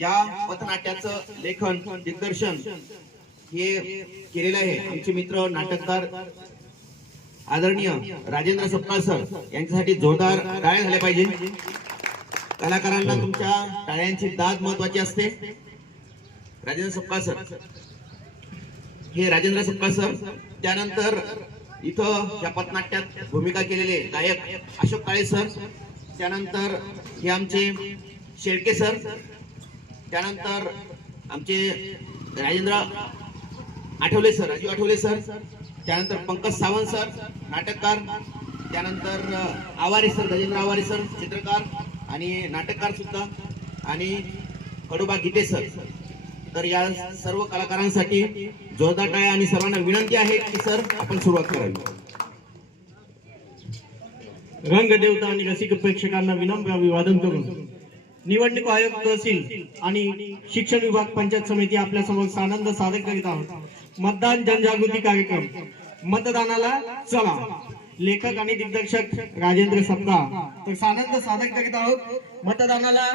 या पथनाट्याचं लेखन दिग्दर्शन हे केलेलं आहे आमचे मित्र नाटककार आदरणीय राजेंद्र सपकाळ सर. यांच्यासाठी जोरदार टाळ्या झाल्या पाहिजे. कलाकारांना तुमच्या टाळ्यांची दाद महत्वाची असते. राजेंद्र सपकाळ सर. हे राजेंद्र सपकाळ सर त्यानंतर इथं या पथनाट्यात भूमिका केलेले गायक अशोक काळे सर त्यानंतर हे आमचे शेळके सर त्यानंतर आमचे राजेंद्र आठवले सर राजू आठवले सर त्यानंतर पंकज सावंत सर नाटककार त्यानंतर आवारे सर गजेंद्र आवारे सर चित्रकार आणि नाटककार सुद्धा आणि कडोबा गीते सर. तर या सर्व कलाकारांसाठी जोरदार टाळ्या आणि सर्वांना विनंती आहे की सर आपण सुरुवात करावी. रंगदेवता आणि रसिक प्रेक्षकांना विनम्र अभिवादन करून निवडणूक आयोग तहसील आणि शिक्षण विभाग पंचायत समिती आपल्यासमोर सानंद सादर करीत आहोत. मतदान जनजागृती कार्यक्रम. मतदानाला चला. लेखक आणि दिग्दर्शक राजेंद्र सप्ताह तर सानंद सादर करीत आहोत. मतदानाला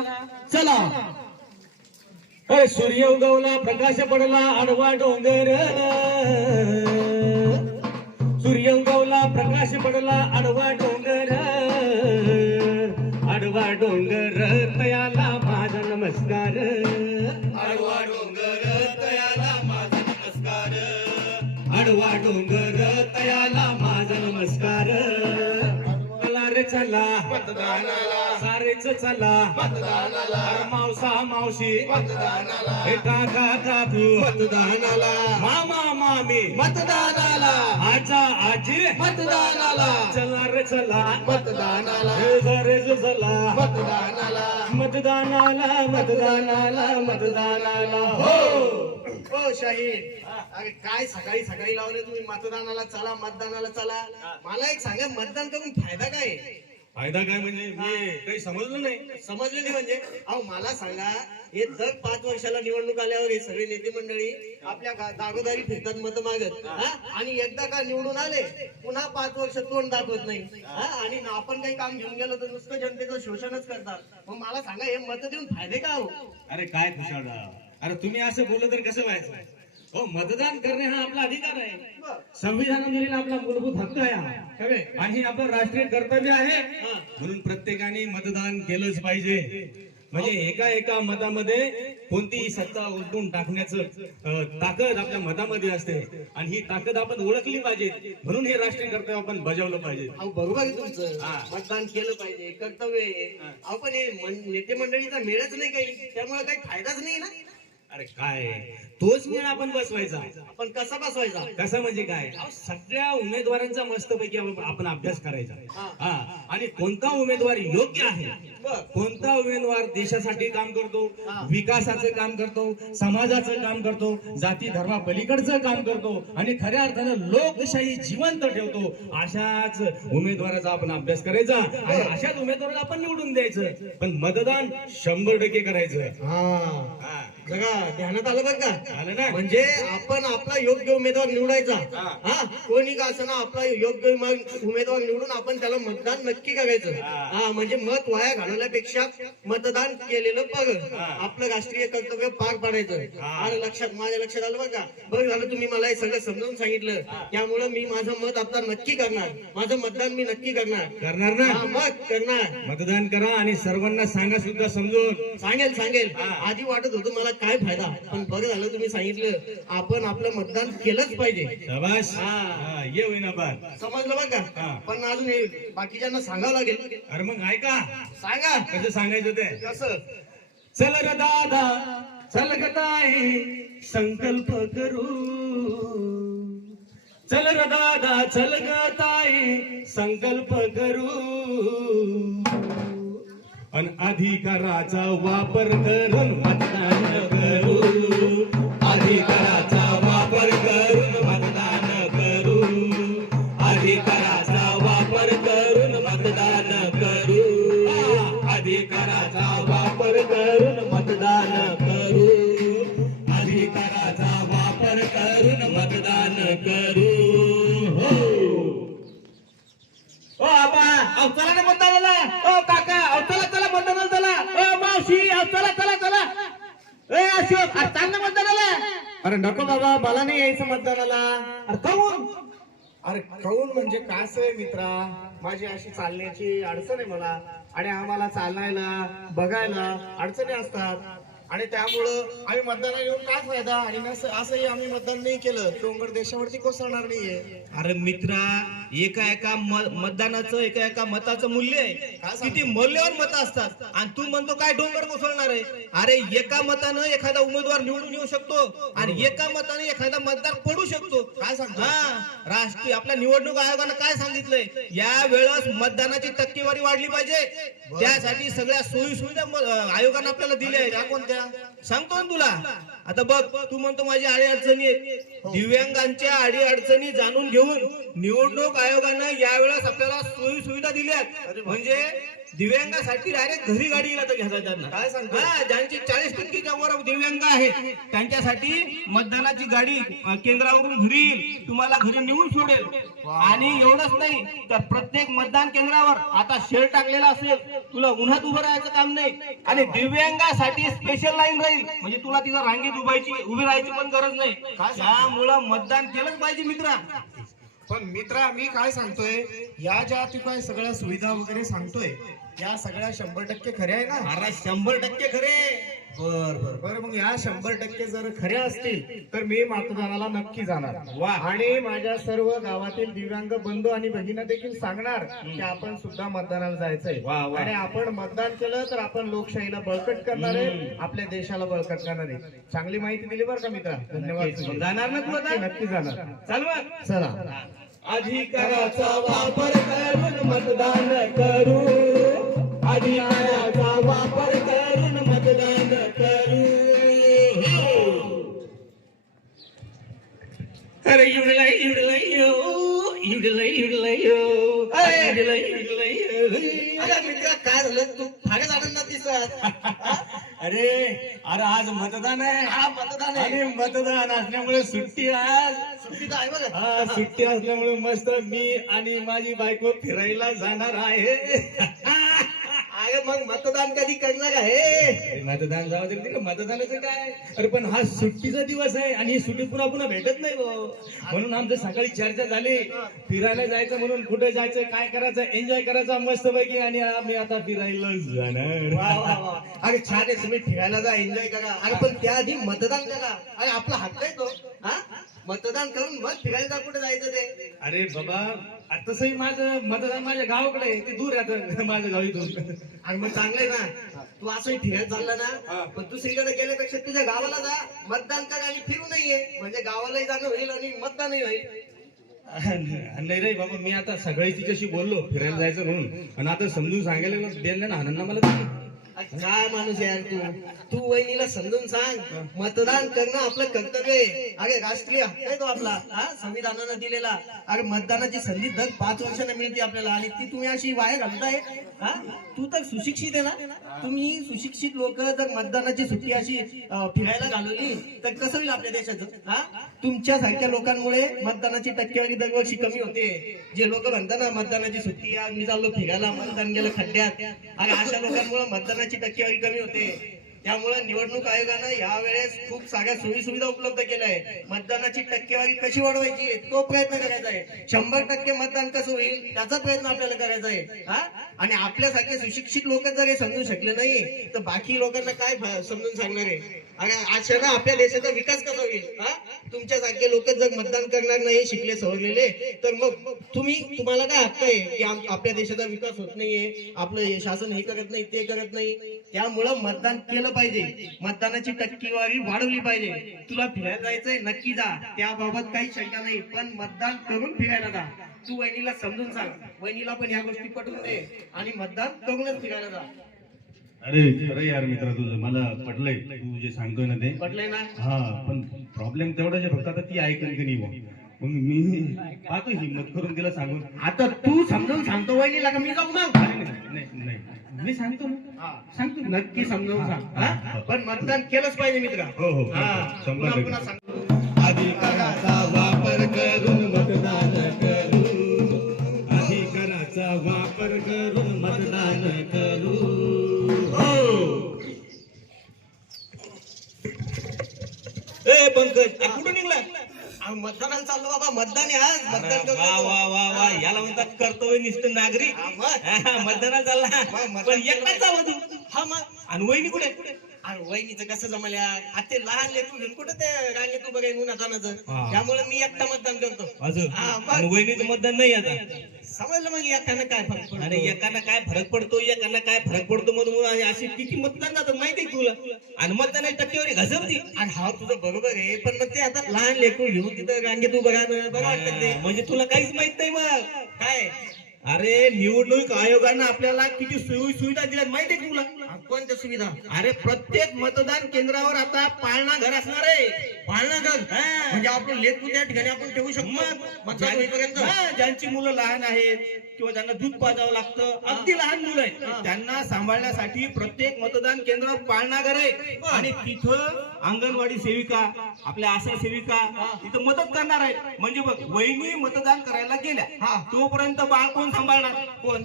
चला. सूर्य उगवला प्रकाश पडला आडवा डोंगर. सूर्य उगवला प्रकाश पडला आडवा डोंगर. आडवा डोंगर तयाला माझा नमस्कार. आडवा डोंगर तयाला माझा नमस्कार. आडवा डोंगर तयाला माझा नमस्कार. चला. मतदानाला. सारेच चला. मतदानाला. मावसा मावशी. मतदानाला. हे काका काकू मतदानाला. मामा मामी. मतदानाला. आजा आजी. मतदानाला. चला रे चला. मतदानाला. जरे चला मतदानाला. मतदानाला मतदानाला मतदानाला. हो! हो शाहीर अरे काय सकाळी सकाळी लावले तुम्ही? मतदानाला चला मतदानाला चला. मला एक सांगा मतदान करून फायदा काय आहे? फायदा काय म्हणजे? काही समजलं नाही. समजलं नाही म्हणजे अहो मला सांगा हे दर पाच वर्षाला निवडणूक आल्यावर हे सगळे नेते मंडळी आपल्या गा- दागोदारी फिरतात मत मागत. हा? आणि एकदा का निवडून आले पुन्हा पाच वर्ष तोंड दाखवत नाही. हा? आणि आपण काही काम घेऊन गेलो तर नुसतं जनतेचं शोषणच करतात. मग मला सांगा हे मत देऊन फायदे का हो? अरे काय खुशालराव अरे तुम्ही असं बोललं तर कसं व्हायचं? हो मतदान करणे हा आपला अधिकार आहे. संविधानाने दिलेला आपला मूलभूत हक्क आहे आणि आपलं राष्ट्रीय कर्तव्य आहे. म्हणून प्रत्येकाने मतदान केलंच पाहिजे. म्हणजे एका एका मतामध्ये कोणतीही सत्ता उलटून टाकण्याचं ताकद आपल्या मतामध्ये असते. आणि ही ताकद आपण ओळखली पाहिजे. म्हणून हे राष्ट्रीय कर्तव्य आपण बजावलं पाहिजे. बरोबर आहे तुमचं. मतदान केलं पाहिजे. कर्तव्य आहे. अहो पण हे नेते मंडळीचा मेळच नाही काही. त्यामुळे काही फायदाच नाही ना? अरे काय? तोच मेळ आपण बसवायचा. आपण कसा बसवायचा? कसं म्हणजे काय? सगळ्या उमेदवारांचा मस्तपैकी आपण आपण अभ्यास करायचा. हा. आणि कोणता उमेदवार योग्य आहे? कोणता उमेदवार देशासाठी काम करतो. विकासाचं काम करतो? समाजाचं काम करतो? जाती धर्मा पलीकडचं काम करतो? आणि खऱ्या अर्थानं लोकशाही जिवंत ठेवतो? अशाच उमेदवाराचा आपण अभ्यास करायचा आणि अशाच उमेदवाराला आपण निवडून द्यायचं. पण मतदान शंभर टक्के करायचं. हा. जगा ध्यानात आलं बरं का? आलं ना? म्हणजे आपण आपला योग्य उमेदवार निवडायचा. हा. कोणी का असं आपला योग्य उमे- उमेदवार निवडून आपण त्याला मतदान नक्की करायचं. हा. म्हणजे मत वाया घालवण्यापेक्षा मतदान केलेलं हा. आपलं राष्ट्रीय कर्तव्य पार पाडायचं. आणि लक्षात माझ्या लक्षात आलं बरं का? बरं झालं तुम्ही मला हे सगळं समजावून सांगितलं. त्यामुळं मी माझं मत आता नक्की करणार. माझं मतदान मी नक्की करणार. करणार ना? मत करणार. मतदान करा आणि सर्वांना सांगा सुद्धा समजून. सांगेल सांगेल. आधी वाटत होतं मला काय फायदा पण बरं झालं तुम्ही सांगितलं. आपण आपलं मतदान केलंच पाहिजे. ये होईना समजलं हा. का? पण अजून हे बाकीच्यांना सांगावं लागेल. अरे मग ऐका. सांगा. कसं सांगायचं ते? कसं चल ग दादा चल ग ताई संकल्प करू. चल ग दादा चल ग ताई संकल्प करू. अन अधिकाराचा वापर करून मतदान करू. अधिकाराचा नको बाबा मला नाही यायचं मतदानाला. अरे काहून अरे काऊन म्हणजे कास आहे मित्रा माझी अशी चालण्याची अडचण आहे मला. आणि आम्हाला चालायला बघायला अडचणी असतात. आणि त्यामुळं आम्ही मतदानाला येऊन काय फायदा? आणि असंही आम्ही मतदान नाही केलं. डोंगर देशावरती कोसळणार नाहीये. अरे मित्रा एका एका मतदानाचं एका एका मताचं मूल्य आहे. किती मौल्यवान मत असतात. आणि तू म्हणतो काय डोंगर कोसळणार आहे? अरे एका मतानं एखादा उमेदवार निवडून येऊ शकतो. आणि एका मताने एखादा मतदार पडू शकतो. काय सांगतो? हा राष्ट्रीय आपल्या निवडणूक आयोगानं काय सांगितलंय? या वेळेस मतदानाची टक्केवारी वाढली पाहिजे. त्यासाठी सगळ्या सोयी सुविधा आयोगानं आपल्याला दिल्या आहेत. त्या कोणत्या? सांगतो ना तुला. आता बघ तू म्हणतो माझी अडी अडचणी आहेत. दिव्यांगांच्या अडी अडचणी जाणून घेऊन निवडणूक आयोगानं यावेळेस आपल्याला सोयी सुविधा दिल्यात म्हणजे दिव्यांगासाठी डायरेक्ट घरी गाडी येईल आता घ्यायचा त्यांना काय सांगतो? ज्यांची चाळीस टक्केच्या वर दिव्यांग आहेत त्यांच्यासाठी मतदानाची गाडी केंद्रावरून घरी येईल. तुम्हाला घरी नेऊन सोडेल. आणि एवढंच नाही तर प्रत्येक मतदान केंद्रावर आता शेड टाकलेला असेल तुला उन्हात उभं राहायचं काम नाही. आणि दिव्यांगासाठी स्पेशल लाईन राहील. म्हणजे तुला तिथं रांगेत उभायची उभी राहायची पण गरज नाही. त्यामुळं मतदान केलंच पाहिजे मित्रा. पण मित्रा मी काय सांगतोय? या ज्या तू काय सगळ्या सुविधा वगैरे सांगतोय या सगळ्या शंभर टक्के खऱ्या आहे ना? अरे शंभर टक्के खरे. बर बर बरं. मग या शंभर टक्के जर खऱ्या असतील तर मी मतदानाला नक्की जाणार. वा. आणि माझ्या सर्व गावातील दिव्यांग बंधू आणि भगिना देखील सांगणार की आपण सुद्धा मतदानाला जायचंय. आणि आपण मतदान केलं तर आपण लोकशाहीला बळकट करणार आहे. आपल्या देशाला बळकट करणार आहे. चांगली माहिती दिली बरं का मित्रा? धन्यवाद. जाणार ना? नक्की जाणार. चाल मग चला. अधिकाराचा वापर करून मतदान करू. अधिकाराचा वापर अरे इडला इडला यो इडला इडला यो. इडला इडला यो. काय झालं? तू आनंदात दिसत अरे अरे आज मतदान आहे. हा मतदान आहे. आणि मतदान असल्यामुळे सुट्टी आज. सुट्टी तर आहे बघा. हा सुट्टी असल्यामुळे मस्त मी आणि माझी बायको फिरायला जाणार आहे. अरे मग मतदान कधी करणार आहे? मतदान जाऊ दे का मतदानाचं काय? अरे पण हा सुट्टीचा दिवस आहे आणि ही सुट्टी पुन्हा पुन्हा भेटत नाही भाऊ. म्हणून आमचं सकाळी चर्चा झाली. फिरायला जायचं म्हणून कुठे जायचं काय करायचं एन्जॉय करायचा मस्त पैकी आणि आम्ही आता फिरायला वा जाणार वा. अरे छान आहे तुम्ही फिरायला जा एन्जॉय करा. अरे पण त्याआधी मतदान करा. अरे आपला हक्क आहे तो. हा? मतदान करून मग फिरायला जा कुठे जायचं ते? अरे बाबा आता तसंही माझं मतदान माझ्या गावाकडे आहे. ते दूर राहतं माझं गाव इथून. आणि मग चांगलंय ना तू असंही फिरत चालला ना पण दुसरीकडे गेल्यापेक्षा तुझ्या गावाला जा मतदान कर आणि फिरू नाहीये. म्हणजे गावालाही जाणं होईल आणि मतदानही होईल. नाही रे बाबा मी आता सगळी तिच्याशी बोललो फिरायला जायचं म्हणून. आणि आता समजून सांगायला द्यायला ना आनंद मला तुम्ही. काय माणूस यार तू? तू वहिनीला समजून सांग. मतदान करणं आपलं कर्तव्य आहे. अरे राष्ट्रीय हक्क आहे तो आपला. हा संविधानानं दिलेला. अरे मतदानाची संधी दर पाच वर्षांना मिळते आपल्याला. आणि ती तुम्ही अशी वाया घालताय. हा? तू तर सुशिक्षित आहे ना? तुम्ही सुशिक्षित लोक जर मतदानाची सुट्टी अशी फिरायला घालवली तर कसं होईल आपल्या देशाचं? हा? तुमच्यासारख्या लोकांमुळे मतदानाची टक्केवारी दरवर्षी कमी होते. जे लोक म्हणतात ना मतदानाची सुट्टी मी चाललो फिरायला मतदान गेलं खड्ड्यात. आणि अशा लोकांमुळे मतदानाची टक्केवारी कमी होते. त्यामुळे निवडणूक आयोगानं यावेळेस खूप साऱ्या सोयी सुविधा उपलब्ध केल्या आहे मतदानाची टक्केवारी कशी वाढवायची तो प्रयत्न करायचा आहे. शंभर टक्के मतदान कसं होईल त्याचा प्रयत्न आपल्याला करायचा आहे. हा? आणि आपल्यासारखे सुशिक्षित लोक जर हे समजू शकले नाही तर बाकी लोकांना काय समजून सांगणार आहे? अरे अशा आपल्या देशाचा विकास कसा होईल? हा? तुमच्यासारखे लोक जर मतदान करणार नाही शिकले सवरलेले तर मग तुम्ही तुम्हाला काय हक्क आहे की आपल्या देशाचा विकास होत नाहीये? आपलं शासन हे करत नाही ते करत नाही. त्यामुळं मतदान केलं पाहिजे. मतदानाची टक्केवारी वाढवली पाहिजे. तुला फिरायला जायचंय नक्की जा. त्याबाबत काही शंका नाही. पण मतदान करून फिरायला जा. तू वहिनीला समजून सांग. वहिनीला पण ह्या गोष्टी पटवून दे. आणि मतदान करूनच फिरायला जा. अरे खरं यार मित्र तुझं. मला पटलंय. तू जे सांगतोय ना ते. पटलंय ना? हा पण प्रॉब्लेम तेवढाच आहे. फक्त आता ती ऐकल की नाही बुवा. मग मी पाहतो हिंमत करून तिला सांगून. आता तू समजून सांगतो वहिनीला का मी जाऊ मग? नाही, नाही नाही, नाही. मी सांगतो ना. सांगतो. नक्की समजावून सांग. हा? पण मतदान केलंच पाहिजे मित्र. हो हो हा. शंभर पुन्हा टक्के. पुन्हा सांगतो पंकज. अरे कुठं निघला? अहो, मतदानाला चाललो बाबा मतदान आहे आज. मतदान वा. वा वा वा. याला म्हणतात कर्तव्यनिष्ठ नागरिक. हा, मग. हा, मतदानाला चालला. मतदान पण एकटाच चालला तू हा मग. आणि वहिनी कुठे? अरे वहिनीचं कसं जमल्या आता ते लहान लेकरू घेऊन कुठं ते रांगेत उभं काही उन्हा. त्यामुळे मी एकटा मतदान करतो. अजून हा, वहिनीचं मतदान नाही आता. समजलं मग एकट्यानं काय फरक पडतो? आणि एकाला काय फरक पडतो एकाला काय फरक पडतो मधून अशी किती मतदान जातात माहिती तुला? आणि मतदानाची टक्केवारी घसरती. आणि हा तुझं बरोबर आहे पण मग ते आता लहान लेकरू घेऊन तिथं रांगेत उभं राहणं बरं वाटतं ते. म्हणजे तुला काहीच माहीत नाही मग. काय? अरे निवडणूक आयोगानं आपल्याला किती सोयी सुविधा दिल्यात माहिती आहे का तुला? कोणत्या सुविधा? अरे प्रत्येक मतदान केंद्रावर आता पाळणा घर असणार आहे. पाळणा हा. म्हणजे आपण लेकरू त्या ठिकाणी आपण ठेवू शकतो. मतदान होईपर्यंत हा, ज्यांची मुलं लहान आहेत किंवा ज्यांना दूध पाजावं लागतं अगदी लहान मुलं आहेत. त्यांना सांभाळण्यासाठी प्रत्येक मतदान केंद्रावर पाळणाघर आहे. आणि तिथं अंगणवाडी सेविका आपल्या आशा सेविका तिथं मदत करणार आहेत. म्हणजे बघ वहिनी मतदान करायला गेल्या. तोपर्यंत बाळ कोण सांभाळणार? कोण?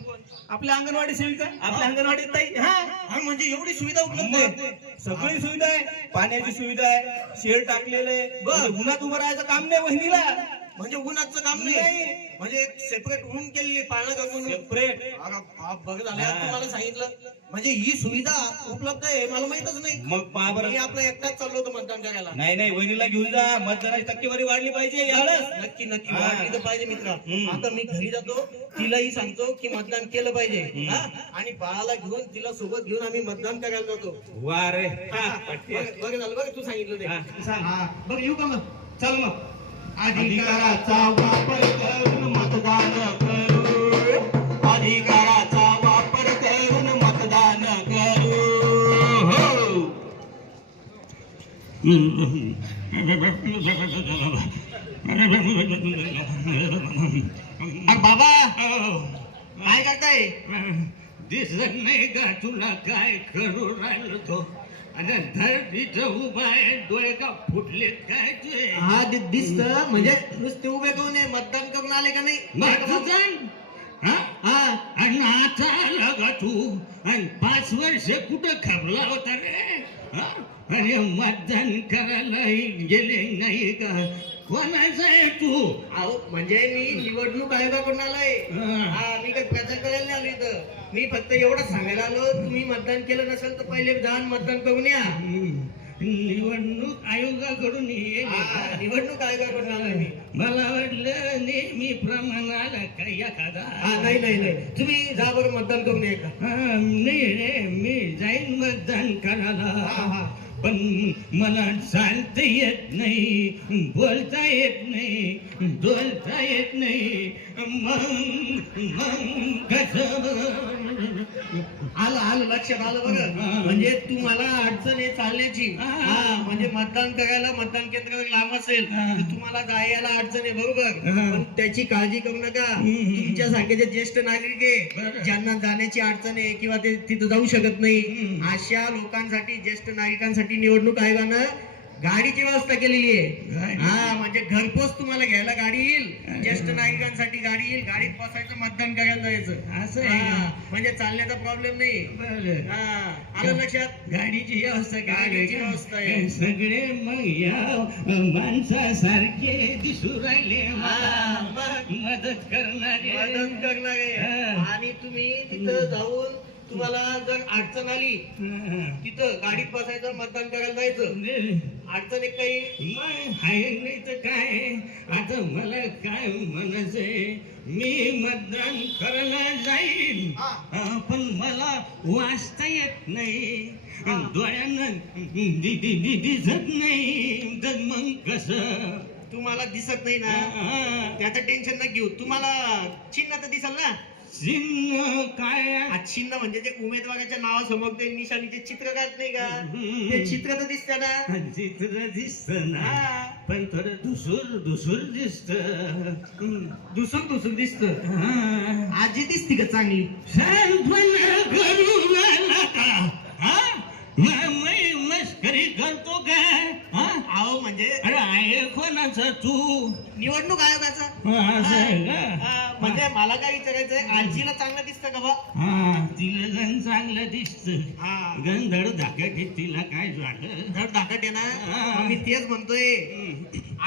आपल्या अंगणवाडी सेविका आपल्या अंगणवाडी ताई. हा. हा, म्हणजे एवढी सुविधा उपलब्ध आहे सगळी सुविधा आहे. पाण्याची सुविधा आहे. शेड टाकलेलं आहे म्हणजे उन्हात उभं राहायचं काम नाही वहिनीला. म्हणजे उन्हाचं काम नाही. म्हणजे सेपरेट रूम केलेली पाळणा म्हणून? सेपरेट बाप, बरं झालं तुम्हाला सांगितलं. म्हणजे ही सुविधा उपलब्ध आहे मला माहितच नाही. मग पहा बरं. मी आपलं एकटाच चाललो होतो मतदान करायला. नाही नाही वहिनीला घेऊन जा. मतदानाची टक्केवारी वाढली पाहिजे यावेळेस. नक्की नक्की हा. वाटली तर पाहिजे मित्र. हम्म. आता मी घरी जातो तिलाही सांगतो की मतदान केलं पाहिजे. हा? आणि बाळाला घेऊन तिला सोबत घेऊन आम्ही मतदान करायला जातो. वा रे. बरं बरं झालं बरं तू सांगितलं ते. हा. सांग. हा. बरं येऊ का मग? चल मग. अधिकाराचा वापर करून मतदान करू. अधिकाराचा वापर करून मतदान करू. हो. अरे बाबा काय करताय? दिसत नाही का तुला काय करू राहिलो तो? धड इथं उभा आहे डोळे का फुटलेत काय ते हा दिसत म्हणजे नुसते उभे करून मतदान करून आले का नाही? हा? हा. आणि आता आला का तू आणि पाच वर्ष कुठं खपला होता रे? हा? अरे मतदान करायला गेले नाही का? कोणाचा आहे तू? अहो म्हणजे मी निवडणूक आयोगाकडून आलोय. हा. हा मी काही प्रचार करायला नाही आलो इथं. मी फक्त एवढं सांगायला आलो तुम्ही मतदान केलं नसेल तर पहिले जाऊन मतदान करून या. निवडणूक आयोगाकडून हा, निवडणूक आयोगाकडून आलोय मी मला वाटलं नेहमी प्रमाणाला काही एखादा हा नाही नाही नाही तुम्ही जा बरं मतदान करून या. हा, नाही रे मी जाईन मतदान हा, करायला हा. पण मला चालता येत नाही बोलता येत नाही बोलता येत नाही. मग मग कसं? आलं आलं लक्षात आलं बघा. म्हणजे तुम्हाला अडचण आहे चालण्याची म्हणजे मतदान करायला मतदान केंद्र लांब असेल. तर तुम्हाला जायला अडचण आहे बरोबर. पण त्याची काळजी करू नका. तुमच्यासारखे जे ज्येष्ठ नागरिक आहे. ज्यांना जाण्याची अडचण आहे किंवा ते तिथं जाऊ शकत नाही. अशा लोकांसाठी ज्येष्ठ नागरिकांसाठी निवडणूक आयोगानं गाडीची व्यवस्था केलेली आहे? हा म्हणजे घरपोच तुम्हाला घ्यायला गाडी येईल ज्येष्ठ नागरिकांसाठी गाडी येईल गाडीत बसायचं मतदान करायला जायचं असं हा? म्हणजे चालण्याचा प्रॉब्लेम नाही बरं. हा, आलं लक्षात गाडीची व्यवस्था केली गाडीची का? व्यवस्था आहे. सगळे मग या माणसासारखे दिसू राहिले मला. मग मदत करणारे मदत करणार आहे हा. आणि तुम्ही तिथं जाऊन तुम्हाला जर अडचण आली. तिथं गाडीत बसायचं मतदान करायला जायचं. अडचण आहे काही? आहे नाही तर काय? आता मला काय म्हणायचंय? मी मतदान करायला जाईन. पण मला वाचता येत नाही. डोळ्यानं दिसत नाही. तर मग कसं? तुम्हाला दिसत नाही ना? त्याचं टेन्शन न घेऊ. तुम्हाला चिन्ह तर दिसल ना? चिन्ह काय चिन्ह म्हणजे जे उमेदवाराच्या नावासमोर ते निशाणीचे चित्र काढत नाही का. ते चित्र तर दिसत ना. चित्र दिसत ना. पण थोडं दुसूर दुसूर दिसत. दुसर दुसर दिसत. आजी दिसती का चांगली? सांत्वन करू लागला म्हणजे? अरे आहे कोणाचा तू? निवडणूक आयोगाचा? असं आहे का हा, म्हणजे मला काय विचारायचंय? आजीला चांगलं दिसतं का बा? हा तिला गण चांगलं दिसत. हा. गंधड धाकट तिला काय झालं धड धाकट आहे ना? हा. मी तेच म्हणतोय.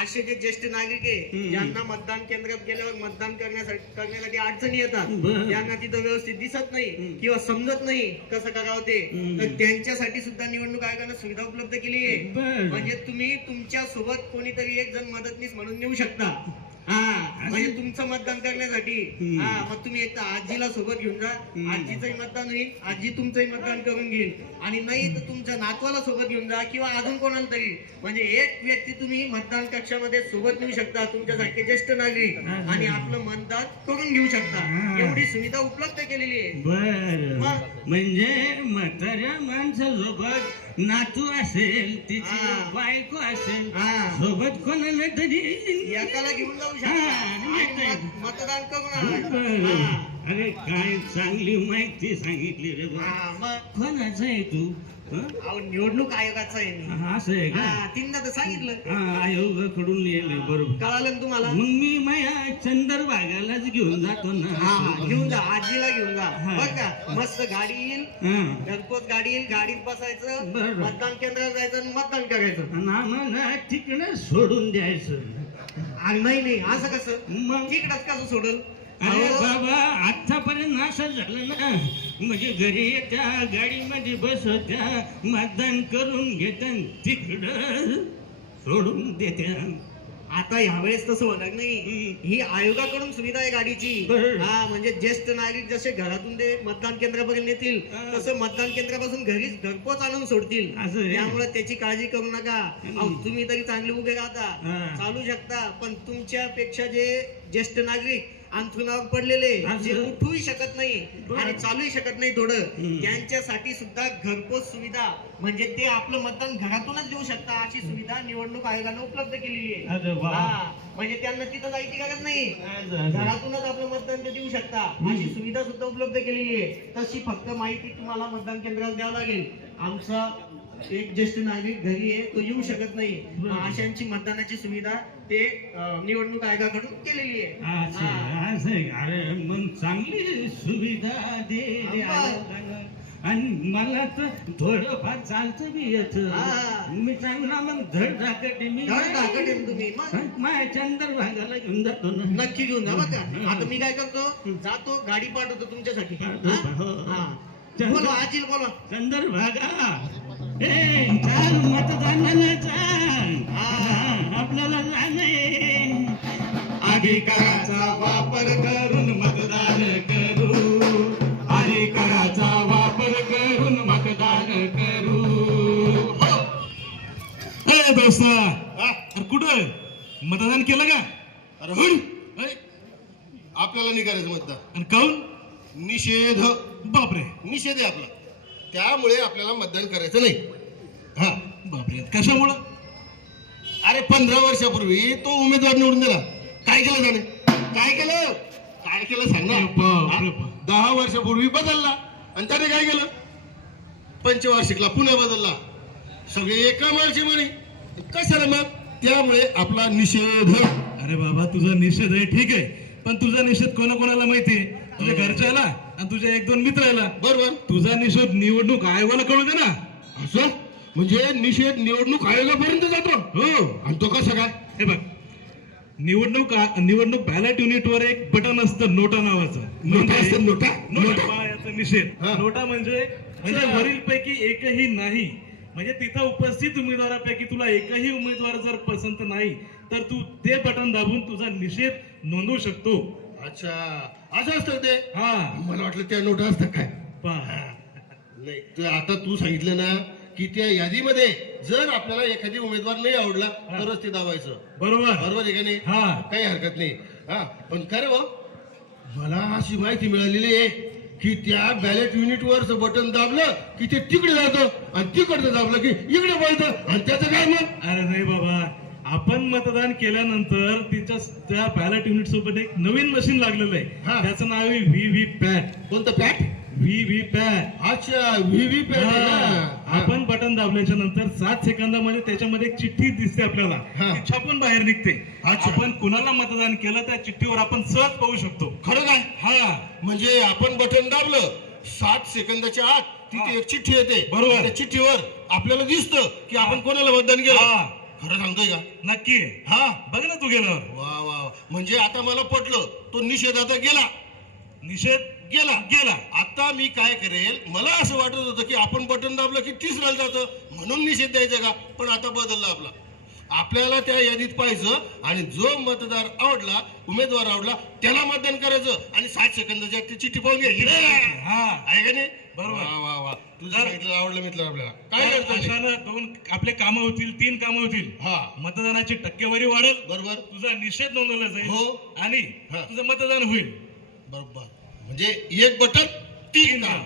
असे जे ज्येष्ठ नागरिक आहे हम्म. ज्यांना मतदान केंद्रात गेल्यावर मतदान करण्यासाठी करण्यासाठी अडचणी येतात. त्यांना तिथं व्यवस्थित दिसत नाही हम्म. किंवा समजत नाही कसं करावं ते. हम्म. तर त्यांच्यासाठी सुद्धा निवडणूक आयोगानं सुविधा उपलब्ध केली आहे. बरं. म्हणजे तुम्ही तुमच्या सोबत कोणीतरी एक जण मदतनीस म्हणून नेऊ शकता. हा म्हणजे तुमचं मतदान करण्यासाठी. हा मग तुम्ही एक तर आजीला सोबत घेऊन जा. आजीचंही मतदान होईल. आजी तुमचंही मतदान करून घेईल. आणि नाही तर तुमच्या नातवाला सोबत घेऊन जा किंवा अजून कोणाला तरी. म्हणजे एक व्यक्ती तुम्ही मतदान कक्षामध्ये सोबत नेऊ शकता. तुमच्यासारखे ज्येष्ठ नागरिक. आणि आपलं मतदान करून घेऊ शकता. एवढी सुविधा उपलब्ध केलेली आहे. बर. मग? म्हणजे म्हाताऱ्या माणसासोबत नातू असेल तिची हा. बायको असेल हा. सोबत कोणाला तरी एकाला घेऊन जाऊ शकता हा, आणि मत- मतदान करून. हा. अरे काय चांगली माहिती सांगितली रे बा. हा, मग? कोणाचं आहे तू? हं? अहो, निवडणूक आयोगाचा आहे मी हा, असं आहे का? हा, तीनदा तर सांगितलं. हा आयोगाकडून बरोबर. कळालं ना तुम्हाला? मग मी माझ्या चंदर भागालाच घेऊन जातो ना. हा घेऊन जा आजीला घेऊन जा. हा. बघ का मस्त गाडी येईल. हा. घरपोच गाडी येईल गाडीत बसायचं. बरं. मतदान केंद्रात जायचं आणि मतदान करायचं. आणि आम्हाला तिकडे सोडून द्यायचं. आणि नाही नाही असं कसं? मग? तिकडच कसं सोडल? अरे बाबा आतापर्यंत असं झालं ना म्हणजे घरी येत्या गाडीमध्ये बसत्या मतदान करून घेत्या तिकडं सोडून देत्या आता यावेळेस तसं होणार नाही. ही आयोगाकडून सुविधा आहे गाडीची बरं. हा म्हणजे ज्येष्ठ नागरिक जसे घरातून ते मतदान केंद्रापर्यंत येतील हा. तसं मतदान केंद्रापासून घरीच घरपोच आणून सोडतील असं आहे. त्यामुळे त्याची काळजी करू नका अहो, तुम्ही तरी चांगले उभे राहता हा. चालू शकता पण तुमच्या पेक्षा जे ज्येष्ठ नागरिक अंथरुणावर पडलेले. जे उठूही शकत नाही. आणि चालूही शकत नाही थोडं. त्यांच्यासाठी सुद्धा घरपोच सुविधा म्हणजे ते आपलं मतदान घरातूनच देऊ शकता अशी सुविधा निवडणूक आयोगानं उपलब्ध केलेली आहे. हा, म्हणजे त्यांना तिथं जायची गरज नाही. घरातूनच आपलं मतदान ते देऊ शकता अशी सुविधा सुद्धा उपलब्ध केलेली आहे तशी फक्त माहिती तुम्हाला मतदान केंद्रात द्यावं लागेल आमचा एक ज्येष्ठ नागरिक घरी आहे तो येऊ शकत नाही अशांची मतदानाची सुविधा ते निवडणूक आयोगाकडून केलेली आहे. असं. अरे मग चांगली सुविधा दे. आणि मला तर थोडंफार चालतं बी येत. मी चांगला मग धड धाकट. मी धड धाकट तुम्ही माझ्या चंदर भागाला घेऊन जातो ना. नक्की घेऊन जा बघा आता मी काय करतो? जातो गाडी पाठवतो तुमच्यासाठी. हा? बोलवा आजील बोलवा चंदर भागा. ए चाल मतदानाला चाल. आपल्याला जाणे अधिकाराचा वापर करून मतदान करू. अधिकाराचा वापर करून मतदान करू. हो. ए दोस्ता. अरे कुठं? मतदान केलं का? अरे होय. अरे आपल्याला नाही करायचं मतदान. आणि काऊन निषेध. बापरे. निषेध आहे आपला. त्यामुळे आपल्याला मतदान करायचं नाही. हा. बापरे. कशामुळं? अरे पंधरा वर्षापूर्वी तो उमेदवार निवडून दिला. काय केलं त्याने? काय केलं? काय केलं सांग ना? दहा वर्षापूर्वी बदलला. आणि त्याने काय केलं? पंचवार्षिकला पुन्हा बदलला. सगळे एका माळची म्हणे कशाला मग? त्यामुळे आपला निषेध. अरे बाबा तुझा निषेध आहे ठीक आहे. पण तुझा निषेध कोणाकोणाला माहिती आहे तुझ्या घरच्याला आणि तुझ्या एक दोन मित्राला. बरोबर. तुझा निषेध निवडणूक आयोगाला कळू दे ना. असं? म्हणजे निषेध निवडणूक आयोगापर्यंत जातो. हो. आणि तो कसं काय? हे बघ. निवडणूक आ- निवडणूक बॅलेट युनिटवर एक बटन असतं नोटा नावाचं. नोटा असतं, नोटा? नोटा याचा निषेध. हा. नोटा म्हणजे म्हणजे वरील पैकी एकही नाही. म्हणजे तिथं उपस्थित उमेदवारापैकी तुला एकही उमेदवार जर पसंत नाही तर तू ते बटन दाबून तुझा निषेध नोंदवू शकतो. अच्छा. असं असतं ते? हा. मला वाटलं त्या नोटा असतात काय? पहा. नाही आता तू सांगितलं ना की त्या यादीमध्ये जर आपल्याला एखादी उमेदवार नाही आवडला तरच ते दाबायचं. बरोबर. बरोबर आहे का नाही? हा. काही हरकत नाही. हा पण खरं भाऊ मला अशी माहिती मिळालेली आहे की त्या बॅलेट युनिट वरच बटन दाबलं की ते तिकडे जातं आणि तिकडचं दाबलं की इकडे पळतं आणि त्याचं काय मग? अरे नाही बाबा. आपण मतदान केल्यानंतर तिच्या त्या बॅलेट युनिट सोबत एक नवीन मशीन लागलेलं हा. आहे त्याचं नाव आहे व्ही व्ही पॅट कोणतं पॅट व्ही व्ही पॅट अच्छा व्ही व्ही पॅट आपण बटन दाबल्याच्या नंतर सात सेकंदामध्ये त्याच्यामध्ये एक चिठ्ठी दिसते आपल्याला. हा. ती छापून बाहेर निघते. अच्छा. आपण कुणाला मतदान केलं त्या चिठ्ठीवर आपण सहज पाहू शकतो. खरं काय? हा. म्हणजे आपण बटन दाबलं सात सेकंदाच्या आत तिथे एक चिठ्ठी येते. बरोबर. त्या चिठ्ठीवर आपल्याला दिसतं की आपण कोणाला मतदान केलं. हा. खरं सांगतोय का? नक्की. हा. बघ ना तू गेल्यावर. वा वा वा. म्हणजे आता मला पटलं तो निषेध आता गेला. निषेध? गेला गेला. आता मी काय करेल मला असं वाटत होतं की आपण बटन दाबलं की तिसऱ्याला जातं. म्हणून निषेध द्यायचा का? पण आता बदलला आपला आपल्याला त्या यादीत पाहायचं आणि जो मतदार आवडला उमेदवार आवडला त्याला मतदान करायचं आणि साठ सेकंदाची ती चिठ्ठी पाहून घ्यायची हा. आहे का नाही? बरोबर. वा वा वा. तुझं आवडलं मित्र आपल्याला. काय. अशानं दोन आपले कामं होतील तीन कामं होतील. हा. मतदानाची टक्केवारी वाढेल. बरोबर. तुझा निषेध नोंदवला जाईल. हो. आणि. तुझं मतदान होईल. बरोबर. म्हणजे एक बटन तीन नाव.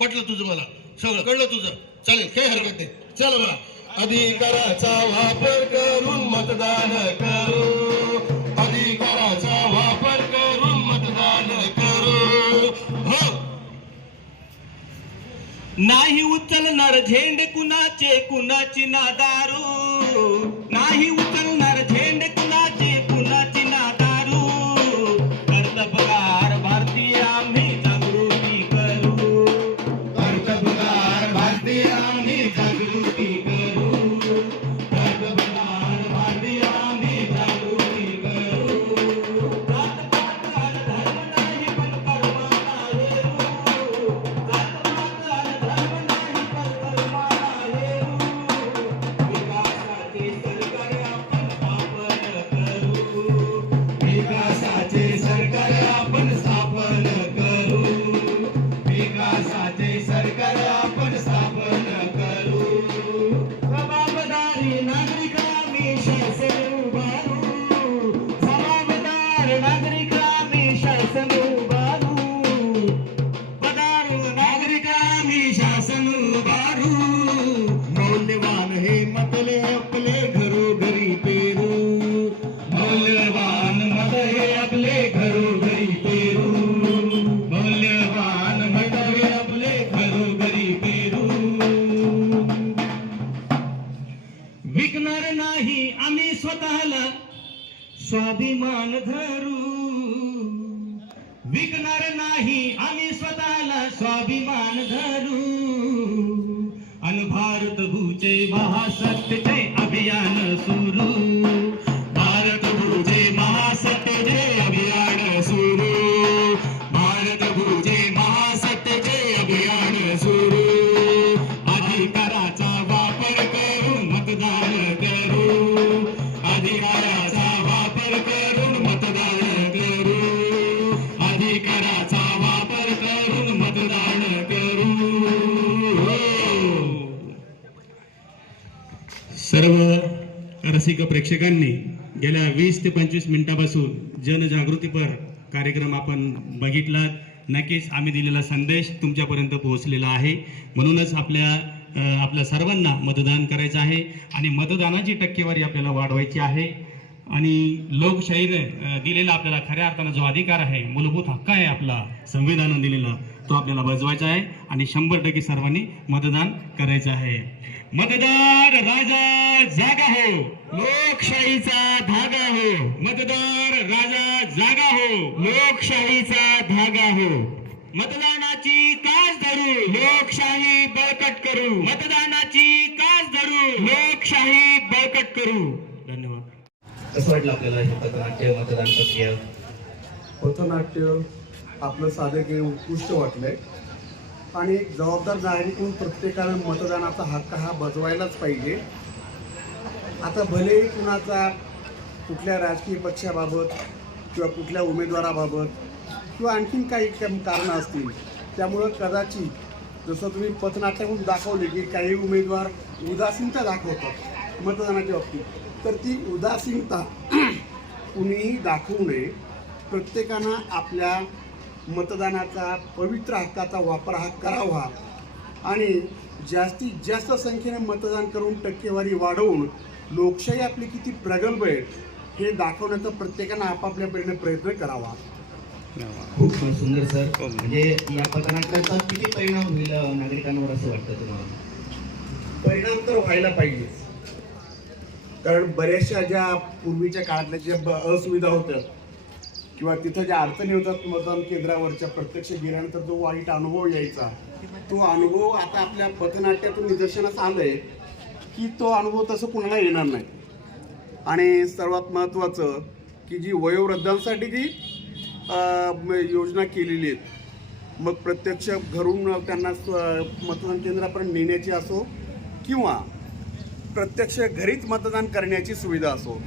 पटलं तुझं मला? सगळं कळलं तुझं? चालेल काही हरकत नाही. चला मला अधिकाराचा वापर करून मतदान करू. अधिकाराचा वापर करून मतदान करू. हो. नाही उचलणार झेंडे कुणाचे कुणाची नादारू नाही उचलणार स्वाभिमान धरू. विकणार नाही आम्ही स्वतःला स्वाभिमान धरू. अन भारत भूचे महासत्तेचे रसिक प्रेक्षकांनी गेल्या वीस ते पंचवीस मिनिटापासून जनजागृतीपर कार्यक्रम आपण बघितला. नक्कीच आम्ही दिलेला संदेश तुमच्यापर्यंत पोहोचलेला आहे. म्हणूनच आपल्या आपल्या सर्वांना मतदान करायचं आहे आणि मतदानाची टक्केवारी आपल्याला वाढवायची आहे. आणि लोकशाहीने दिलेला आपल्याला खऱ्या अर्थानं जो अधिकार आहे मूलभूत हक्क आहे आपला संविधानानं दिलेला तो आपल्याला बजवायचा आहे आणि शंभर टक्के सर्वांनी मतदान करायचं आहे. मतदार राजा जागा हो. लोकशाहीचा धागा हो. मतदार राजा जागा हो. लोकशाहीचा धागा हो. मतदानाची कास धरू लोकशाही बळकट करू. मतदानाची कास धरू लोकशाही बळकट करू. धन्यवाद. कसं वाटलं आपल्याला हे पथनाट्य मतदान प्रक्रिया? पथनाट्य आपलं साधे उत्कृष्ट वाटलंय. आणि एक जबाबदार नागरिक म्हणून प्रत्येकानं मतदानाचा हक्क हा बजवायलाच पाहिजे. आता भलेही कुणाचा कुठल्या राजकीय पक्षाबाबत किंवा कुठल्या उमेदवाराबाबत किंवा आणखीन काही कारणं असतील त्यामुळं कदाचित जसं तुम्ही पथनाट्याहून दाखवले की काही उमेदवार उदासीनता दाखवतात मतदानाच्या बाबतीत तर ती उदासीनता कुणीही दाखवू नये. प्रत्येकानं आपल्या मतदानाचा पवित्र हक्काचा वापर हा करावा. आणि जास्तीत जास्त संख्येने मतदान करून टक्केवारी वाढवून लोकशाही आपली किती प्रगल्भ आहे हे दाखवण्याचा प्रत्येकानं आपापल्या परीने प्रयत्न करावा. खूप सुंदर सर. म्हणजे या पथनाट्याचा किती परिणाम होईल नागरिकांवर असं वाटतं तुम्हाला? परिणाम तर व्हायला पाहिजे कारण बऱ्याचशा ज्या पूर्वीच्या काळातल्या ज्या असुविधा होत्या किंवा तिथं ज्या अडचणी होतात मतदान केंद्रावरच्या प्रत्यक्ष गेल्यानंतर जो वाईट अनुभव यायचा तो अनुभव आता आपल्या पथनाट्यातून निदर्शनास आलंय की तो अनुभव तसं कुणाला येणार नाही. आणि सर्वात महत्त्वाचं की जी वयोवृद्धांसाठी जी म- योजना केलेली आहेत मग प्रत्यक्ष घरून त्यांना स्व- मतदान केंद्रापर्यंत नेण्याची असो किंवा प्रत्यक्ष घरीच मतदान करण्याची सुविधा असो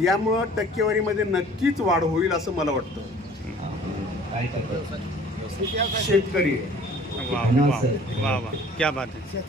यामुळं टक्केवारीमध्ये नक्कीच वाढ होईल असं मला वाटतं. शेतकरी. वाह वाह वाह वाह क्या बात है